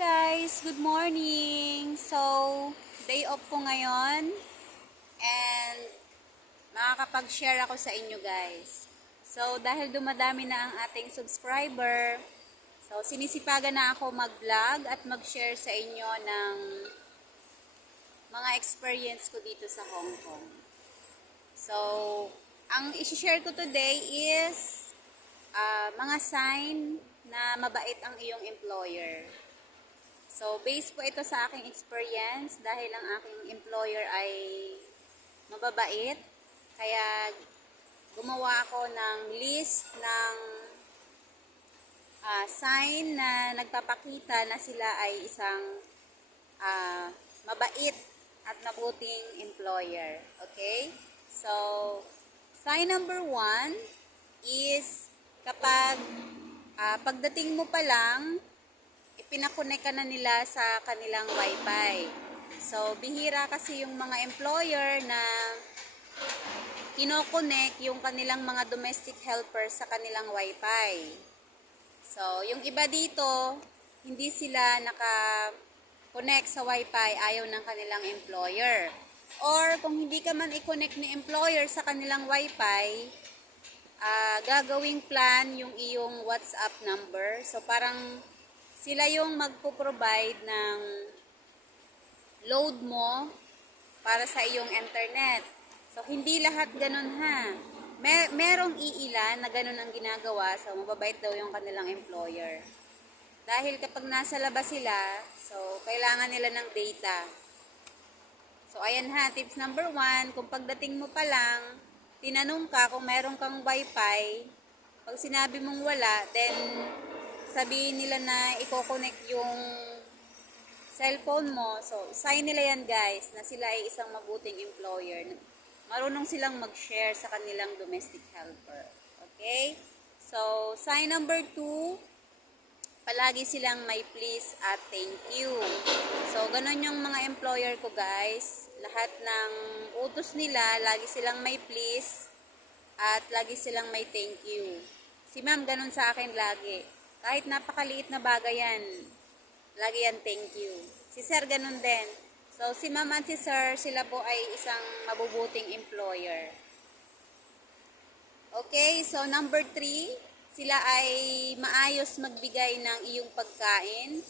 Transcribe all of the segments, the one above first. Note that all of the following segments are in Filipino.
Guys, good morning. So, day off ko ngayon and makakapag-share ako sa inyo guys. So, dahil dumadami na ang ating subscriber, so sinisipagan na ako mag-vlog at mag-share sa inyo ng mga experience ko dito sa Hong Kong. So, ang i-share ko today is mga sign na mabait ang iyong employer. So, based po ito sa aking experience dahil ang aking employer ay mababait. Kaya, gumawa ako ng list ng sign na nagpapakita na sila ay isang mabait at mabuting employer. Okay? So, sign number 1 is kapag pagdating mo pa lang, pinakonek ka na nila sa kanilang wifi. So, bihira kasi yung mga employer na kinokonek yung kanilang mga domestic helper sa kanilang wifi. So, yung iba dito, hindi sila naka-connect sa wifi, ayaw ng kanilang employer. Or, kung hindi ka man i-connect ni employer sa kanilang wifi, gagawing plan yung iyong WhatsApp number. So, parang sila yung magpo-provide ng load mo para sa iyong internet. So, hindi lahat ganun ha. Merong iilan na ganun ang ginagawa. So, mababait daw yung kanilang employer. Dahil kapag nasa labas sila, so, kailangan nila ng data. So, ayan ha, tips number 1, kung pagdating mo pa lang, tinanong ka kung meron kang wifi, pag sinabi mong wala, then sabihin nila na i-connect yung cellphone mo. So, sign nila yan guys, na sila ay isang mabuting employer. Marunong silang mag-share sa kanilang domestic helper. Okay? So, sign number 2, palagi silang may please at thank you. So, ganun yung mga employer ko guys. Lahat ng utos nila, lagi silang may please at lagi silang may thank you. Si ma'am ganun sa akin lagi. Kahit napakaliit na bagay yan, lagi yan thank you. Si sir ganun din. So, si ma'am at si sir, sila po ay isang mabubuting employer. Okay, so number 3, sila ay maayos magbigay ng iyong pagkain.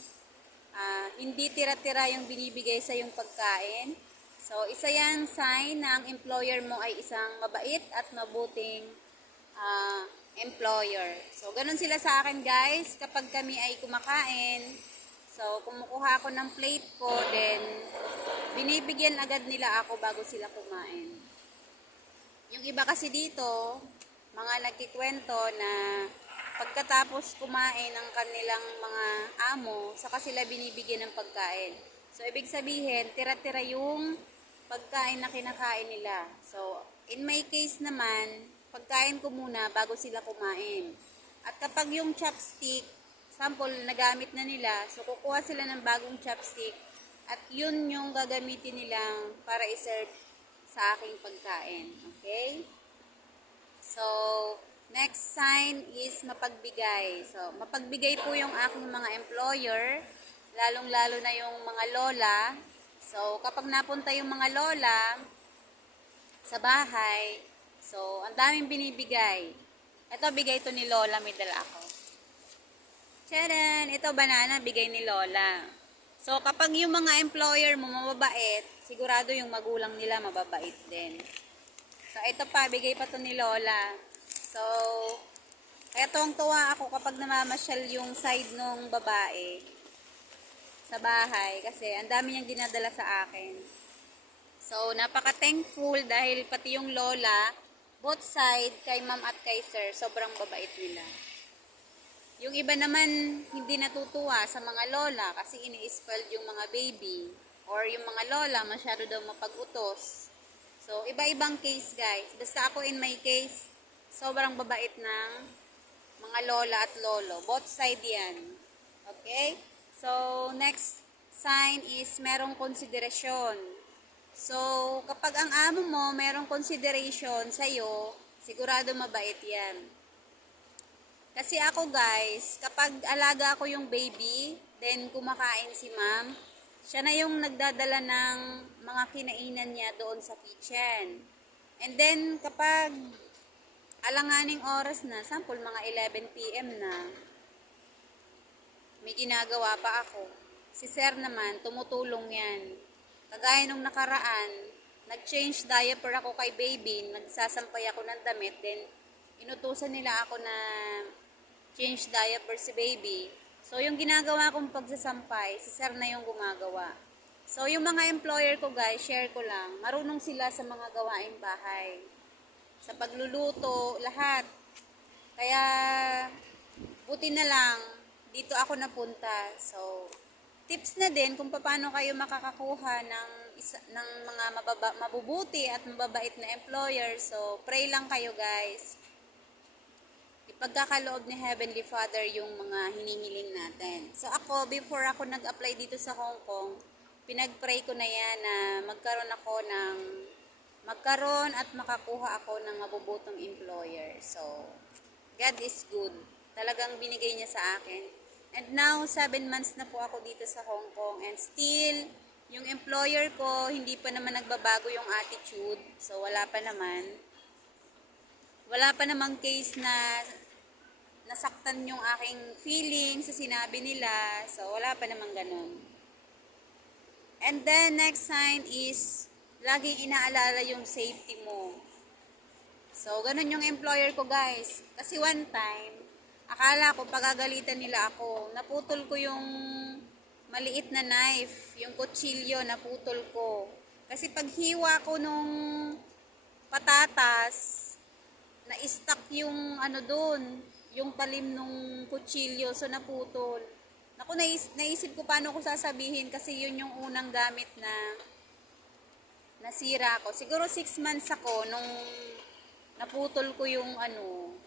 Hindi tira-tira yung binibigay sa iyong pagkain. So, isa yan sign na ang employer mo ay isang mabait at mabuting employer. So, ganun sila sa akin guys. Kapag kami ay kumakain, so, kumukuha ako ng plate ko, then, binibigyan agad nila ako bago sila kumain. Yung iba kasi dito, mga nagkikwento na pagkatapos kumain ng kanilang mga amo, saka sila binibigyan ng pagkain. So, ibig sabihin, tira-tira yung pagkain na kinakain nila. So, in my case naman, pagkain ko muna bago sila kumain. At kapag yung chopstick, sample nagamit na nila, so kukuha sila ng bagong chopstick at yun yung gagamitin nilang para i-serve sa aking pagkain. Okay? So, next sign is mapagbigay. So, mapagbigay po yung aking mga employer, lalong-lalo na yung mga lola. So, kapag napunta yung mga lola sa bahay, so, ang daming binibigay. Ito, bigay ito ni Lola, may dala ako. Tcharan! Ito, banana, bigay ni Lola. So, kapag yung mga employer mo mababait, sigurado yung magulang nila mababait din. So, ito pa, bigay pa to ni Lola. So, kaya tuwang-tuwa ako kapag namamasyal yung side nung babae sa bahay kasi ang dami niyang dinadala sa akin. So, napaka-thankful dahil pati yung lola, both side, kay ma'am at kay sir, sobrang babait nila. Yung iba naman, hindi natutuwa sa mga lola kasi ini-spoiled yung mga baby. Or yung mga lola, masyado daw mapag-utos. So, iba-ibang case guys. Basta ako in my case, sobrang babait ng mga lola at lolo. Both side yan. Okay? So, next sign is merong konsiderasyon. So, kapag ang amo mo merong consideration sa'yo, sigurado mabait yan. Kasi ako guys, kapag alaga ko yung baby, then kumakain si ma'am. Siya na yung nagdadala ng mga kinainan niya doon sa kitchen. And then, kapag alanganing oras na, sample mga 11 p.m. na, may ginagawa pa ako. Si sir naman, tumutulong yan. Kagaya nung nakaraan, nag-change diaper ako kay baby, nagsasampay ako ng damit, then inutusan nila ako na change diaper si baby. So, yung ginagawa kong pagsasampay, si sir na yung gumagawa. So, yung mga employer ko guys, share ko lang, marunong sila sa mga gawaing bahay. Sa pagluluto, lahat. Kaya, buti na lang, dito ako napunta. So, tips na din kung paano kayo makakakuha ng mga mabubuti at mababait na employer. So, pray lang kayo guys. Ipagkakaloob ni Heavenly Father yung mga hinihiling natin. So, ako, before ako nag-apply dito sa Hong Kong, pinag-pray ko na yan na magkaroon at makakuha ako ng mabubutong employer. So, God is good. Talagang binigay niya sa akin. And now, 7 months na po ako dito sa Hong Kong. And still, yung employer ko, hindi pa naman nagbabago yung attitude. So, wala pa namang case na nasaktan yung aking feelings sa sinabi nila. So, wala pa namang ganun. And then, next sign is, laging inaalala yung safety mo. So, ganun yung employer ko, guys. Kasi one time, akala ko pagagalitan nila ako. Naputol ko yung maliit na knife, yung kutsilyo, naputol ko. Kasi paghiwa ko nung patatas, na-stuck yung doon, yung talim nung kutsilyo, so naputol. Naku, naisip ko paano ko sasabihin kasi yun yung unang gamit na nasira ko. Siguro 6 months ako nung naputol ko yung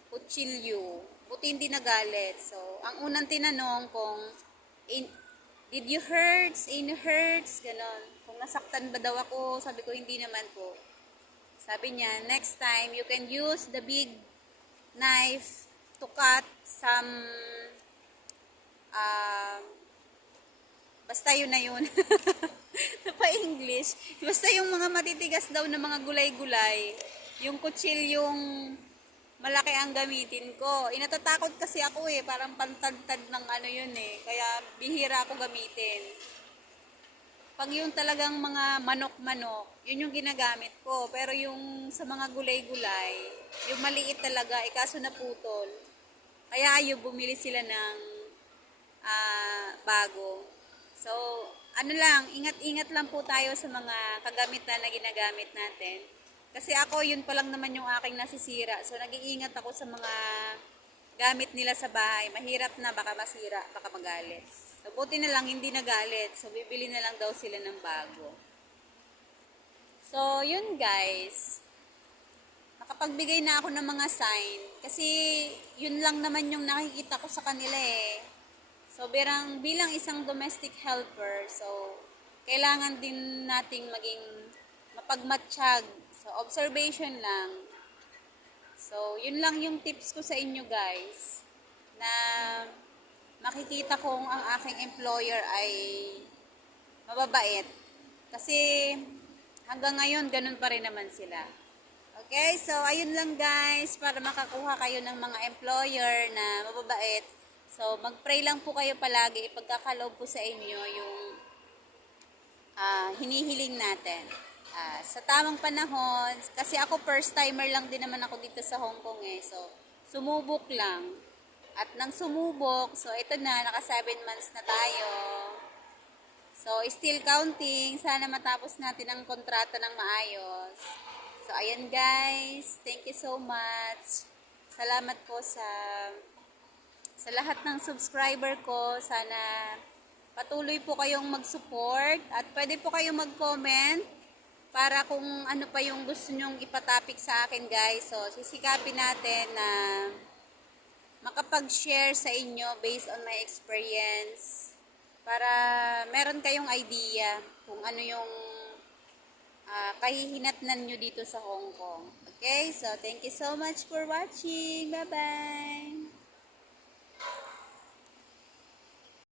kutsilyo. Buti hindi nagalit. So, ang unang tinanong kung did you hurts? Ganon. Kung nasaktan ba daw ako, sabi ko hindi naman po. Sabi niya, next time you can use the big knife to cut some basta yun na yun. Napa-English. Basta yung mga matitigas daw na mga gulay-gulay. Yung kutsilyong malaki ang gamitin ko. Inatatakot kasi ako parang pantagtad ng yun Kaya bihira ako gamitin. Pag yung talagang mga manok-manok, yun yung ginagamit ko. Pero yung sa mga gulay-gulay, yung maliit talaga, kaso naputol. Kaya ayaw bumili sila ng bago. So, ingat-ingat lang po tayo sa mga kagamitan na ginagamit natin. Kasi ako, yun pa lang naman yung aking nasisira. So, nag-iingat ako sa mga gamit nila sa bahay. Mahirap na, baka masira, baka magalit. So, buti na lang, hindi nagalit. So, bibili na lang daw sila ng bago. So, yun guys. Nakapagbigay na ako ng mga sign. Kasi, yun lang naman yung nakikita ko sa kanila So, bilang isang domestic helper, so, kailangan din nating maging mapagmatsyag. So, observation lang. So, yun lang yung tips ko sa inyo guys. Na makikita kong ang aking employer ay mababait. Kasi, hanggang ngayon, ganun pa rin naman sila. Okay, so, ayun lang guys, para makakuha kayo ng mga employer na mababait. So, mag-pray lang po kayo palagi, ipagkakaloob po sa inyo yung hinihiling natin. Sa tamang panahon, kasi ako first timer lang din naman ako dito sa Hong Kong So, sumubok lang. At nang sumubok, so ito na, naka 7 months na tayo. So, still counting. Sana matapos natin ang kontrata ng maayos. So, ayan guys. Thank you so much. Salamat po sa lahat ng subscriber ko. Sana patuloy po kayong mag-support at pwede po kayong mag-comment para kung ano pa yung gusto nyong ipatapik sa akin guys. So, sisikapin natin na makapag-share sa inyo based on my experience para meron kayong idea kung ano yung kahihinatnan nyo dito sa Hong Kong. Okay? So, thank you so much for watching. Bye-bye!